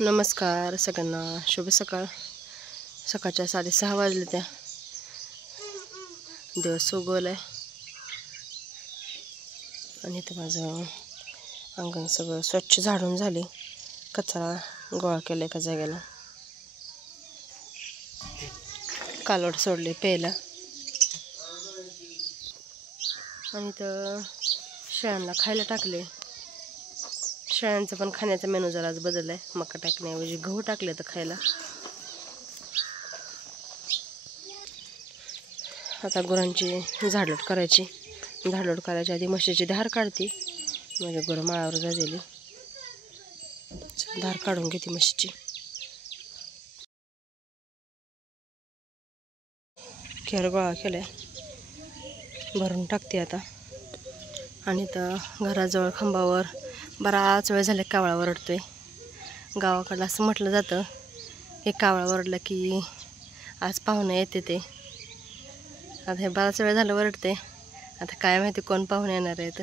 नमस्कार सगळ्यांना, शुभ सकाळ. सकाळच्या 6:30 वाजले त्या. दिवस उगवलाय आणि इथं माझं अंगण सगळं स्वच्छ झाडून झाले. कचरा गोळा केला एका जागेला. कालवड सोडले प्यायला आणि इथं शेळ्यांना खायला टाकले. शेळ्यांचं पण खाण्याचा मेनू जरा आज बदललाय. मका टाकण्याऐवजी गहू टाकले तर खायला. आता गुरांची झाडलोट करायची. झाडलोट करायच्या आधी म्हशीची धार काढते. माझ्या गुरं माळावर गाजली. धार काढून घेते म्हशीची. खेर गोळा केलाय, भरून टाकते आता. आणि तर घराजवळ खांबावर बराच वेळ झाला कावळा ओरडतोय. गावाकडलं असं म्हटलं जातं, एक कावळा ओरडला की आज पाहुणे येते ते. आता हे बराच वेळ झालं ओरडते. आता काय माहिती कोण पाहुणे येणार आहेत.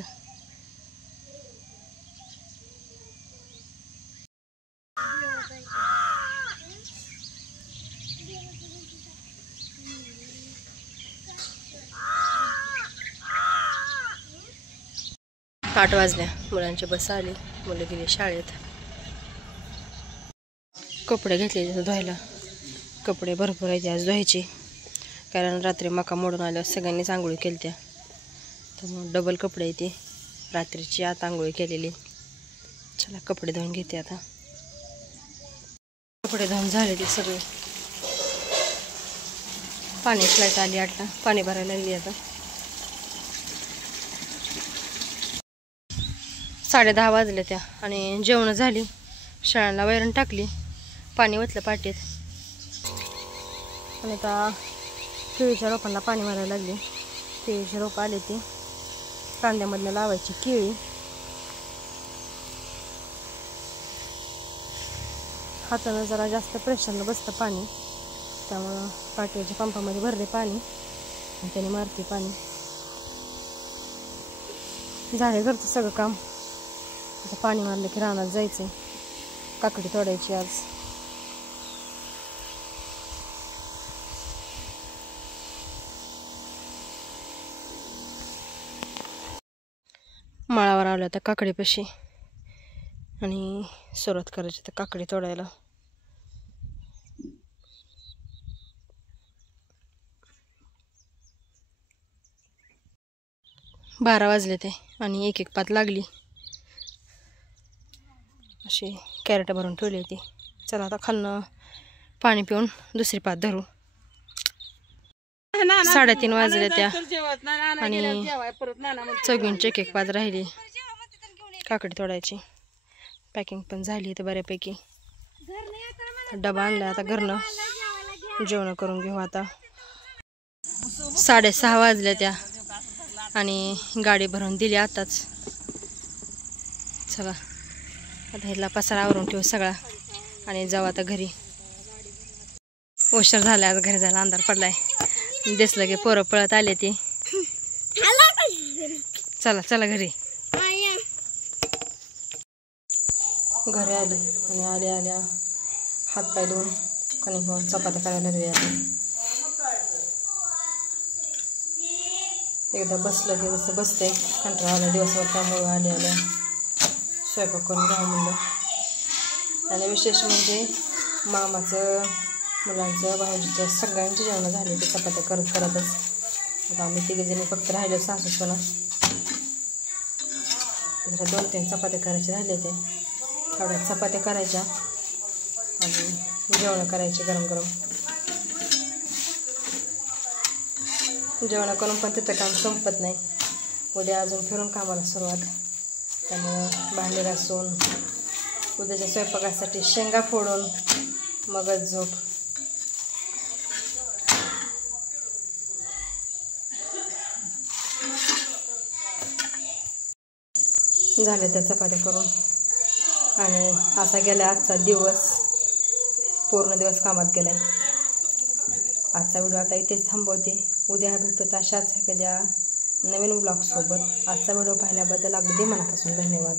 आठ वाजल्या, मुलांची बस आली, मुलं गेली शाळेत. कपडे घेतले तिथं धुवायला. कपडे भरपूर आहेत आज धुवायचे, कारण रात्री मका मोडून आल्यावर सगळ्यांनीच आंघोळी केली त्या. तर डबल कपडे येते. रात्रीची आता आंघोळी केलेली. चला कपडे धुवून घेते आता. कपडे धुवून झाले ते सगळे. पाणी फ्लाईट आली 8ला, पाणी भरायला लागली आता. 10:30 वाजले त्या आणि जेवण झाली. शेळ्यांना वैरण टाकली, पाणी ओतलं पाटीत. आणि आता केळीच्या रोपांना पाणी मारायला लागले. केळीचे रोप आले ते कांद्यामधनं लावायची केळी. हातानं जरा जास्त प्रेशरनं बसतं पाणी, त्यामुळं पाटीच्या पंपामध्ये भरले पाणी आणि त्याने मारते पाणी. झाले घरचं सगळं काम. आता पाणी मारलं की रानात जायचं. काकडी तोडायची आज. माळावर आलं आता काकडीपाशी आणि सुरुवात करायची तर काकडी तोडायला. बारा वाजले ते आणि एक पात लागली. अशी कॅरेट भरून ठेवली होती. चला आता खालनं पाणी पिऊन दुसरी पात धरू. 3:30 वाजले त्या आणि चौघींची एक पात राहिली काकडी तोडायची. पॅकिंग पण झाली तर बऱ्यापैकी. डबा आणला आता घरनं. जेवण करून घेऊ आता. 6:30 वाजले त्या आणि गाडी भरून दिली आताच. चला आता ह्याला पसारा आवरून ठेवू सगळा आणि जाऊ आता घरी. उशीर झाला, आज घरी जायला अंधार पडलाय. दिसलं की पोरं पळत आले ते. चला चला घरी. घरी आले आणि आल्या हातपाय धुवून कणिक घेऊन चपात्या करायला लागले. एकदा बसलं की जसं बसते. कंटाळा आला दिवसभर, त्यामुळे आल्या स्वयंपाक करून घ्यावं म्हणलं. आणि विशेष म्हणजे मामाचं, मुलांचं, भाऊजीचं सगळ्यांची जेवणं झाली ते चपात्या करतच. आता आम्ही 3 जणी फक्त राहिलो, सासू सुना. जरा 2-3 चपात्या करायच्या राहिले ते. थोड्या चपात्या करायच्या आणि जेवणं करायची गरम गरम. जेवण करून पण तिथं काम संपत नाही. उद्या अजून फिरून कामाला सुरुवात. त्यामुळं भांडी घासून उद्याच्या स्वयंपाकासाठी शेंगा फोडून मगच झोप. झाले त्या चपात्या करून. आणि असा गेला आजचा दिवस. पूर्ण दिवस कामात गेलाय. आजचा व्हिडिओ आता इथेच थांबवते. उद्या भेटतो अशाच एखाद्या नवीन ब्लॉगसोबत. आजचा व्हिडिओ पाहिल्याबद्दल अगदी मनापासून धन्यवाद.